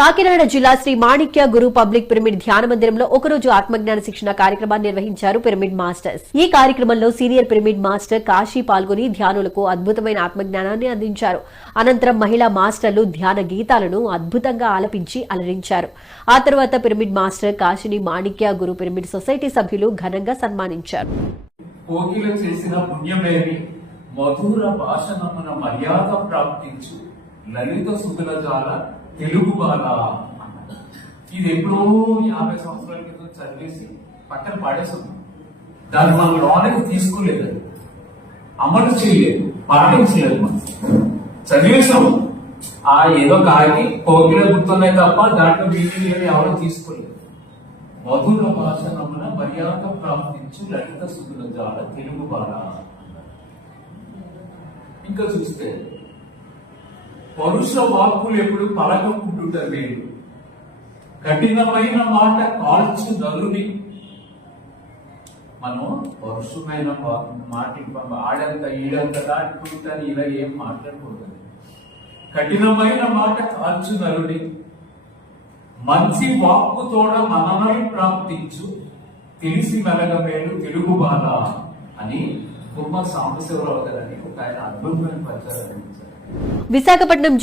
కాకినాడ జిల్లా Shri Manikya Guru public pyramid ధ్యాన మందిరంలో ఒకరోజు ఆత్మజ్ఞాన శిక్షణ కార్యక్రమాన్ని నిర్వహించారు పిరమిడ్ మాస్టర్స్. ఈ కార్యక్రమంలో సీనియర్ పిరమిడ్ మాస్టర్ కాశీ పాల్గొని ధ్యానులకు అద్భుతమైన ఆత్మజ్ఞానాన్ని అందించారు. అనంతరం మహిళా మాస్టర్లు ధ్యాన గీతాలను అద్భుతంగా ఆలపించి అలరించారు. ఆ తర్వాత పిరమిడ్ మాస్టర్ కాశీని మాణిక్య గురు పిరమిడ్ సొసైటీ సభ్యులు ఘనంగా సన్మానించారు. కోకిల చేసిన పుణ్యమేమి? మధుర మర్యాద ప్రాప్తించు. లలిత సుగుల జాల తెలుగు బాల ఇది ఎప్పుడో యాభై సంవత్సరాల క్రితం చదివేసి పక్కన పాడేసున్నాం దాన్ని మనం లోనికి తీసుకోలేదు. అమలు చేయలేదు. పాటించలేదు మనం. చదివేసాం. ఆ ఏదో కాకి కోకిల గుర్తున్నాయి తప్ప దాంట్లో మీనింగ్ ఏమి ఎవరు తీసుకోలేదు. మధుర భాషణమున మర్యాద ప్రాప్తించు లలిత సుగుల జాడ తెలుగు బాల. ఇంకా చూస్తే పరుష వాక్కులు ఎప్పుడు పలకకుంటుట లేదు కఠినమైన మాట కాల్చు నలుని మనం పరుషమైన మాట ఆడంత ఈడంత దాటుకుంటాను ఇలా ఏం మాట్లాడకూడదు. కఠినమైన మాట కాల్చు నలుని మంచి వాక్కు తోడ మననై ప్రాప్తించు. తెలిసి మెలగమేలు తెలుగు బాల అని కుమ్మ సాంబశివరావు గారు అని ఒక ఆయన అద్భుతమైన ప్రచారం అందించారు. విశాఖపట్నం